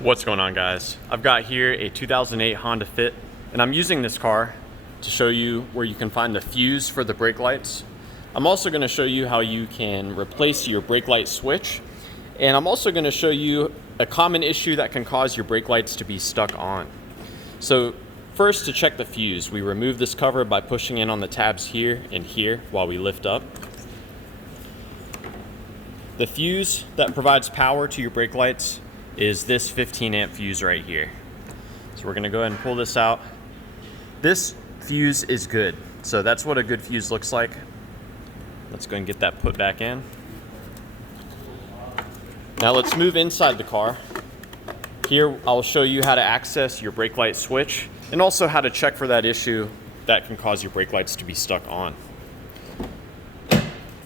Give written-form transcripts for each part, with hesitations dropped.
What's going on, guys? I've got here a 2008 Honda Fit, and I'm using this car to show you where you can find the fuse for the brake lights. I'm also going to show you how you can replace your brake light switch, and I'm also going to show you a common issue that can cause your brake lights to be stuck on. So first, to check the fuse, we remove this cover by pushing in on the tabs here and here while we lift up. The fuse that provides power to your brake lights is this 15 amp fuse right here. So we're gonna go ahead and pull this out. This fuse is good. So that's what a good fuse looks like. Let's go and get that put back in. Now let's move inside the car. Here I'll show you how to access your brake light switch and also how to check for that issue that can cause your brake lights to be stuck on.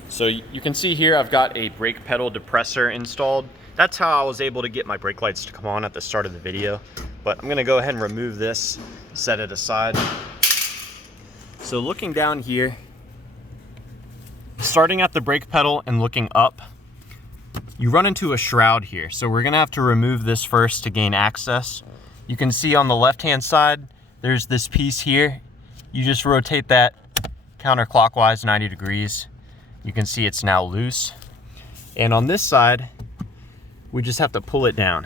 So you can see here I've got a brake pedal depressor installed. That's how I was able to get my brake lights to come on at the start of the video. But I'm gonna go ahead and remove this, set it aside. So looking down here, starting at the brake pedal and looking up, you run into a shroud here. So we're gonna have to remove this first to gain access. You can see on the left-hand side, there's this piece here. You just rotate that counterclockwise 90 degrees. You can see it's now loose. And on this side, we just have to pull it down.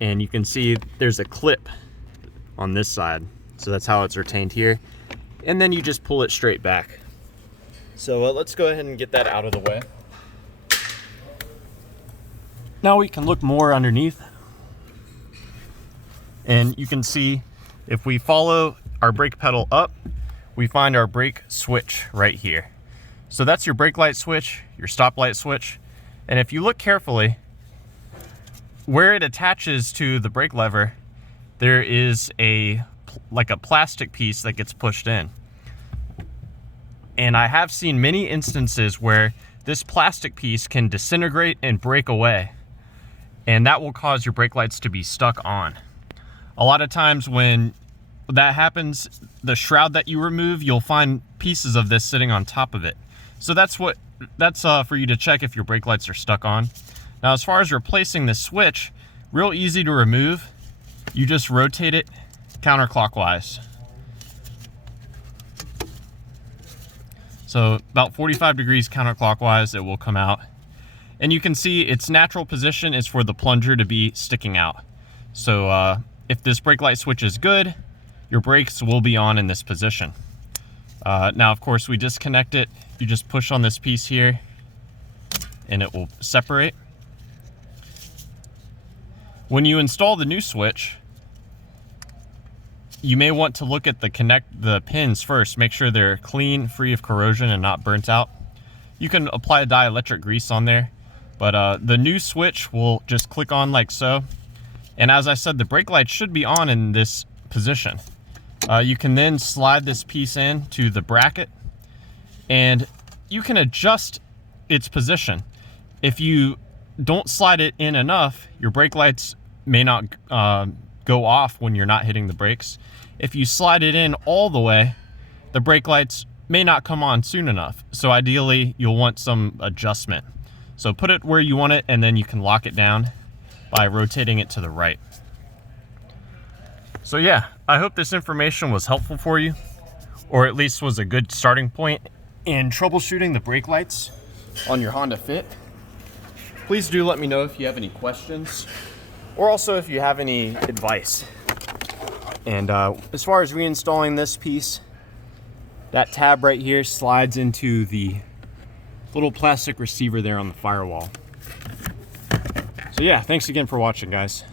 And you can see there's a clip on this side. So that's how it's retained here. And then you just pull it straight back. So let's go ahead and get that out of the way. Now we can look more underneath. And you can see if we follow our brake pedal up, we find our brake switch right here. So that's your brake light switch, your stop light switch. And if you look carefully, where it attaches to the brake lever, there is like a plastic piece that gets pushed in. And I have seen many instances where this plastic piece can disintegrate and break away. And that will cause your brake lights to be stuck on. A lot of times when that happens, the shroud that you remove, you'll find pieces of this sitting on top of it. So that's for you to check if your brake lights are stuck on. Now, as far as replacing the switch, real easy to remove. You just rotate it counterclockwise. So about 45 degrees counterclockwise, it will come out. And you can see its natural position is for the plunger to be sticking out. So if this brake light switch is good, your brakes will be on in this position. Now, of course, we disconnect it. You just push on this piece here and it will separate. When you install the new switch, you may want to look at the pins first. Make sure they're clean, free of corrosion and not burnt out. You can apply a dielectric grease on there, but the new switch will just click on like so. And as I said, the brake light should be on in this position. You can then slide this piece in to the bracket and you can adjust its position. If you don't slide it in enough, your brake lights may not go off when you're not hitting the brakes. If you slide it in all the way, the brake lights may not come on soon enough. So ideally, you'll want some adjustment. So put it where you want it and then you can lock it down by rotating it to the right. So yeah, I hope this information was helpful for you, or at least was a good starting point in troubleshooting the brake lights on your Honda Fit. Please do let me know if you have any questions, or also if you have any advice. And as far as reinstalling this piece, that tab right here slides into the little plastic receiver there on the firewall. So yeah, thanks again for watching, guys.